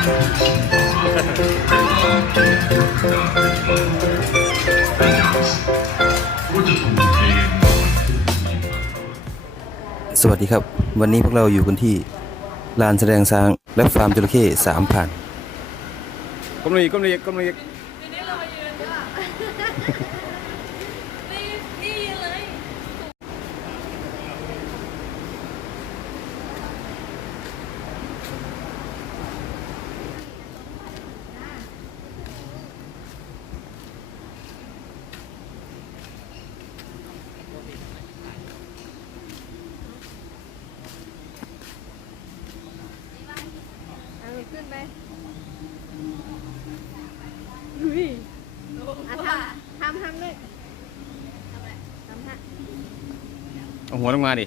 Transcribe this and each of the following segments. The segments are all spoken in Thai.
สวัสดีครับ วันนี้พวกเราอยู่กันที่ลานแสดงช้างและฟาร์มจระเข้สามพันกลมหลีกกลมหลีกกลมหลีก ลงมาดิ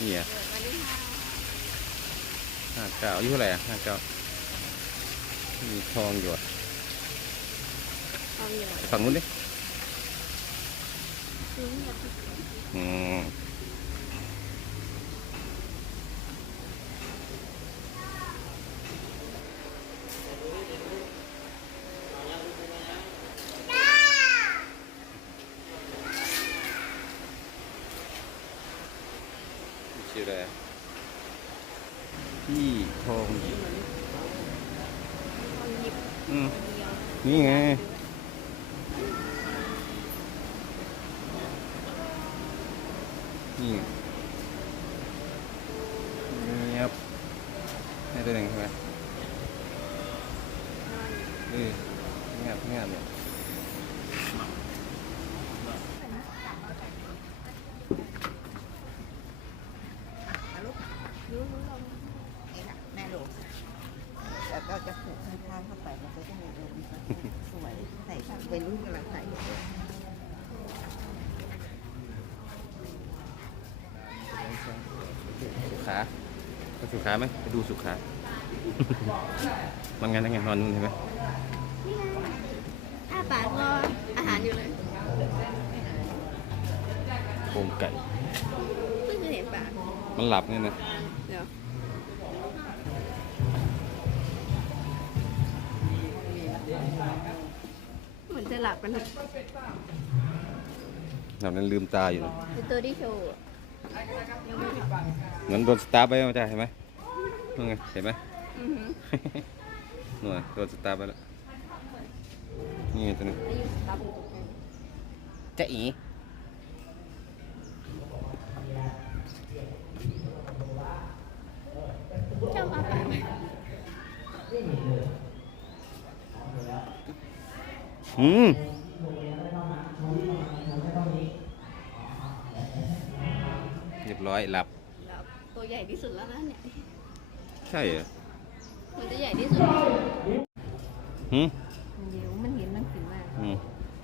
นี่อะเดี๋ยววันที่ห้าห้าเก้าอายุเท่าไหร่อะห้าเก้ามีทองอยู่อะเอาหยอดไปฝั่งนู้นดิซื้อหยอดอืม ชื่ออะไรอะพี่ทองหยิบเอาหยิบอืมเดียวนี่ไง นี่เงียบให้ตัวหนึ่งใช่ไหมเออเงียบเงียบเลย รู้รู้ลง นี่ค่ะแม่ลูก ก็จะผูกข้างๆเข้าไปมันก็จะมีลมสวยใส่เป็นรุ่นกำลังใส่สุขาไปสุขาไหมไปดูสุขา มันไงนั่นไงนอนนู่นใช่ไหมอ้าปากรออาหารอยู่เลยโครงไก่ เพิ่งเห็นปาก มันหลับเนี่ยนะ หมือนจะหลับกันทุกหลับนั้นลืมตาอยู่นะเป็นตัวที่โชว์อะยังไม่หลับเหมือนโดนสตาร์ทไปมาจ้ะเห็นไหมนู่นไงเห็นไหม อือหือนู่นไงโดนสตาร์ทไปแล้วนี่ไงตัวนึงได้ยินตาบูตกใจจ๊ะอี เจ้าอาปาก อืมเรียบร้อยหลับแล้วตัวใหญ่ที่สุดแล้วนะเนี่ยใช่เหรอมันจะใหญ่ที่สุดหืมเดี๋ยวมันเห็นมันขึ้นมาอืม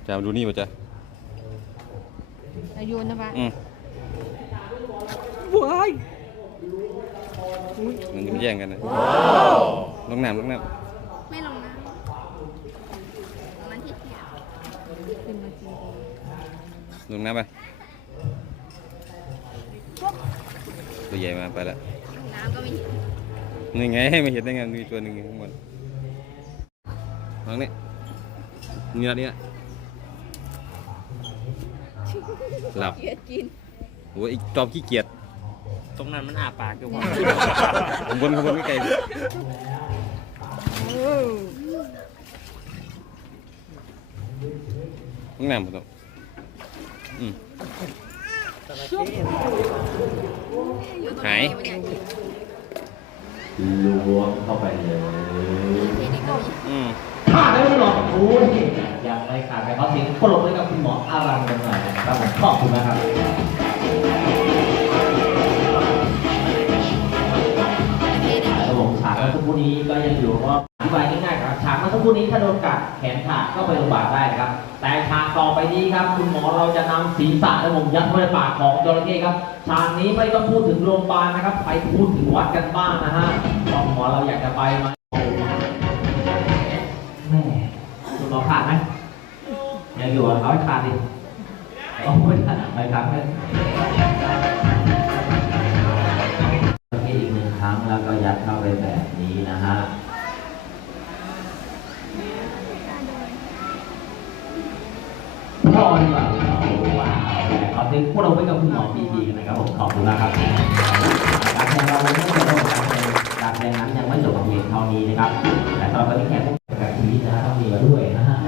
จะมาดูนี่ป่ะจ๊ะอายุนะปะอืมว้ายมันจะมาแย่งกันนะลงน้ำลงน้ไม่ลงนะมันที่เกียจ เป็นมาจริงำลงน้ำไปตัวใหญ่มาไปละน้ำก็ไม่เห็นนี่ไงไม่เห็นได้ไงมีตัวหนึ่งอยู่ข้างบนลองนี่นี่ละนี่ละหลับเกียจกินโอ้ยอีกจอบขี้เกียจตรงนั้นมันอาปากอยู่ข้างบนข้างบนไม่ไกล ลงน้ำหมดแล้วอืมหายล้วงเข้าไปเลยอืมถ้าได้ไม่หลอกโอ้ยยังไม่ขาดไปเขาเสียงปรบมือกับคุณหมออารันกันหน่อยนะครับผมขอบคุณนะครับครับผมฉากเมื่อสักครู่นี้ก็ยังอยู่ว่าอธิบายง่ายๆครับฉากเมื่อสักครู่นี้ถ้าโดนกัดแขนขาดก็ไปโรงพยาบาลได้นะครับ แต่ฉากต่อไปนี้ครับ คุณหมอเราจะนำศีรษะและผมยัดเข้าในปากของจระเข้ครับฉากนี้ไม่ต้องพูดถึงโรงพยาบาลนะครับ ไปพูดถึงวัดกันบ้างนะฮะคุณหมอเราอยากจะไปไหมแม่คุณหมอขาดไหมยังอยู่เอาให้ขาดดิโอ้ยไปครับเพื่อ พวกเราไว้กับคุณหมอดีๆกันนะครับผมขอบคุณมากครับการแข่งเราไม่ได้จบการแสดงนั้นยังไม่จบเพียงเท่านี้นะครับ แต่ตอนนี้แขกผู้กับชีวิตนะต้องมีมาด้วยนะฮะ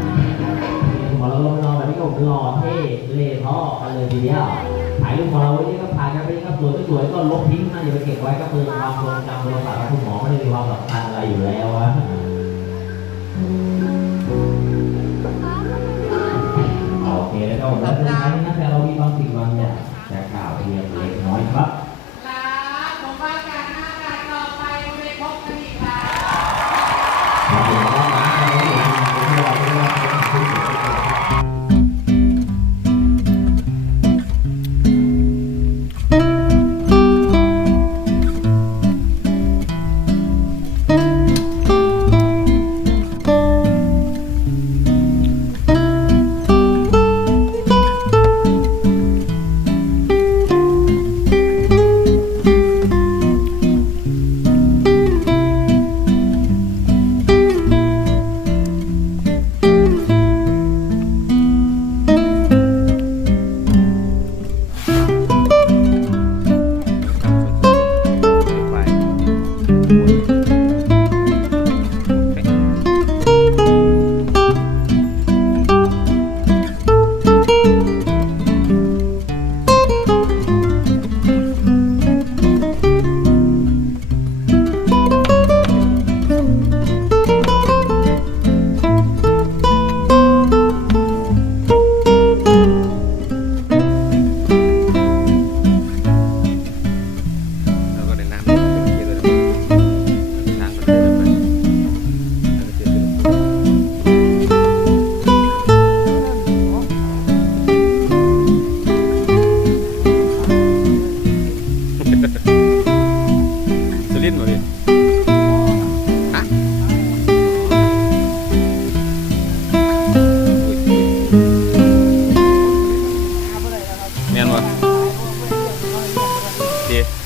หมอเราลงนอนแบบนี้ก็หล่อเท่เล่ท่อกันเลยทีเดียวถ่ายรูปของเราไว้นี่ก็ถ่ายกันไปนี่ก็สวยสวยก็ลบทิ้งนะอย่าไปเก็บไว้ก็คือความทรง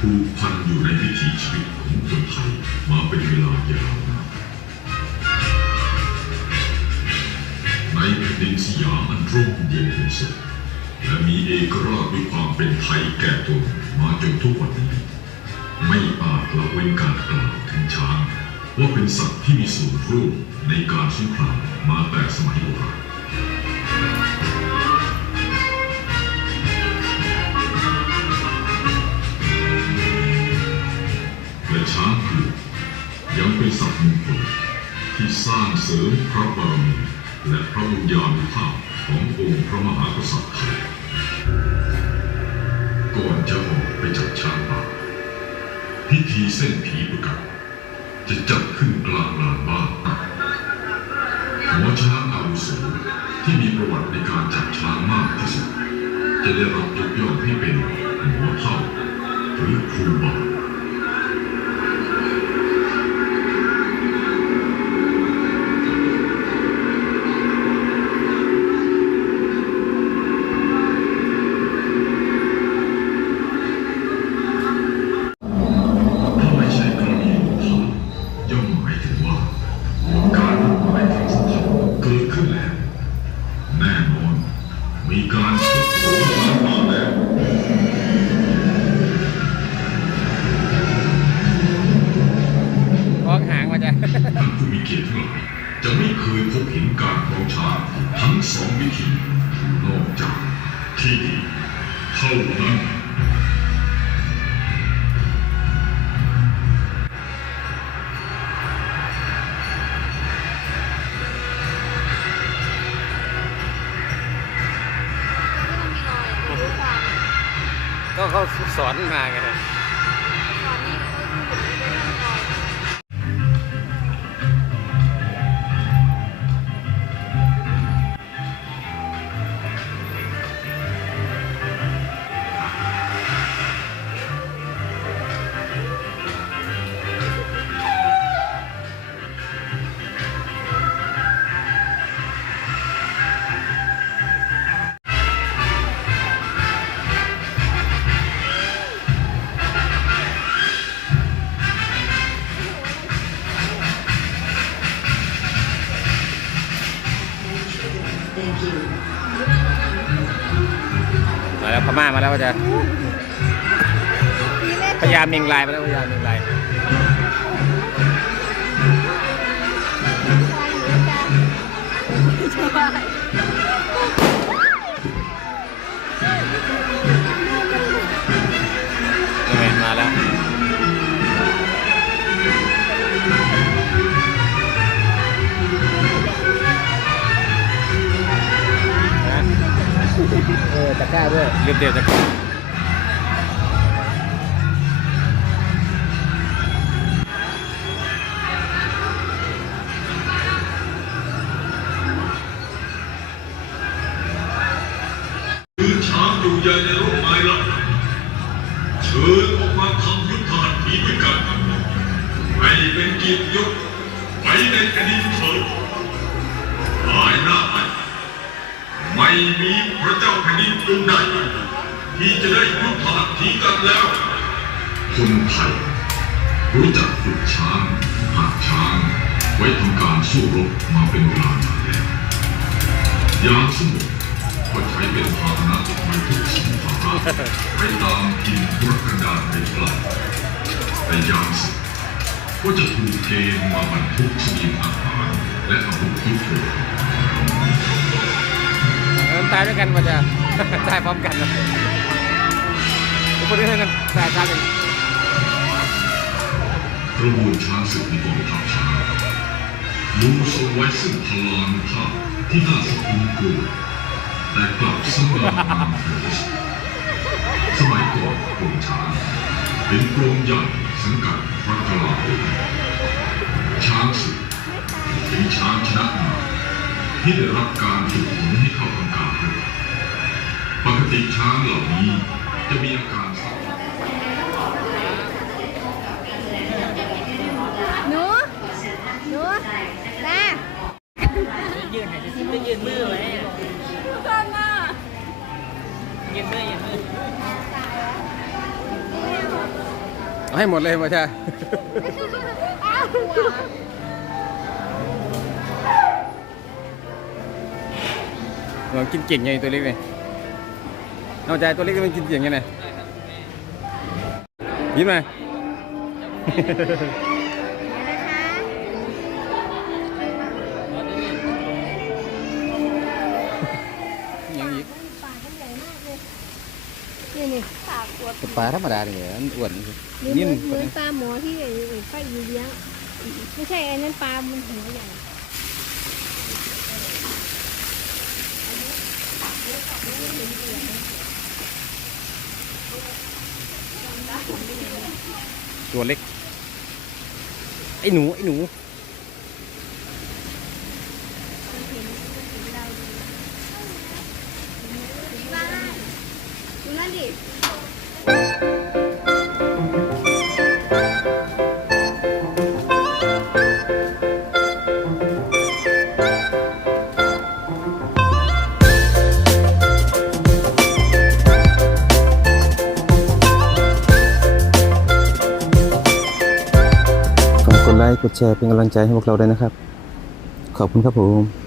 ผูกพันอยู่ในวิถีชีวิตของคนไทยมาเป็นเวลายาวนานในแผ่นดินสยามอันร่มเย็นเป็นสุขและมีเอกราชด้วยความเป็นไทยแก่ตนมาจนทุกวันนี้ ไม่อาจละเว้นการกล่าวถึงช้าง ว่าเป็นสัตว์ที่มีส่วนร่วมในการสงครามมาแต่สมัยโบราณ ยังเป็นสัตว์มงคลที่สร้างเสริมพระบารมีและพระบุญญาณุภาพขององค์พระมหากษัตริย์ไทยก่อนจะออกไปจับช้างป่าพิธีเส้นผีประกัดจะจัดขึ้นกลางลานบ้านหมอช้างอาวุโสที่มีประวัติในการจับช้างมากที่สุด จะได้รับยกย่องให้เป็นหมอเท่าหรือครูบา อกหางมาจ้ะท่านผู้มีเกียรติทั้งหลายจะไม่เคยพบเห็นการครองช้างทั้งสองวิธีนอกจากที่นี่เท่านั้นที่มันมีรอยอะรู้ความก็เขาสอนมาไง มาแล้วพม่ามาแล้วจ้ะพญาเมงลายมาแล้วพญาเมงลาย เออตะกร้าด้วยลืมเดียวจะ ที่จะได้ยุทธหัตถีกันแล้ว คนไทยรู้จักฝึกช้างหากช้าง ไว้ทำการสู้รบมาเป็นเวลานานแล้วยามสมุทรก็ใช้เป็นพาหนะบรรทุกสินค้าไปตามกินธุรกันดารไปไกลแต่ยามศึกก็จะถูกเกณฑ์มาบรรทุกเสบียงอาหารและอาวุธยุทโธปกรณ์เออตายด้วยกันมาจ้ะตายพร้อมกันนะ ทุกคนด้วยกันตายตายกันกระบวนช้างศึกในกองทัพช้างลุงทรงไว้ซึ่งพลานุภาพที่น่าสะพรึงกลัวแต่กลับสำราญนามเหินสมัยก่อนกรมช้างเป็นกรมใหญ่สังกัดพระกลาโหมช้างศึกเป็นช้างชนะมาที่ได้รับการฝึกฝนให้เข้าทำการรือปกติช้างเหล่านี้จะมีอาการ ให้หมดเลยมาจ้ะอ้าวหัวลองกินเก่งไงตัวเล็กเลยนอกจตัวเล็กก็มันกินเก่งไงเนี่ยยิ้มไหม ปากหัวปลาธรรมดาเนี่ยมันอ้วนหรือนิ่มเหมือนตาหมอที่ไอ้ไอ้ไฟอยู่เลี้ยงไม่ใช่ไอ้นั่นปลา มันหัวใหญ่ตัวเล็ก ไอ้หนู ไอ้หนู แชร์เป็นกำลังใจให้พวกเราด้วยนะครับ ขอบคุณครับผม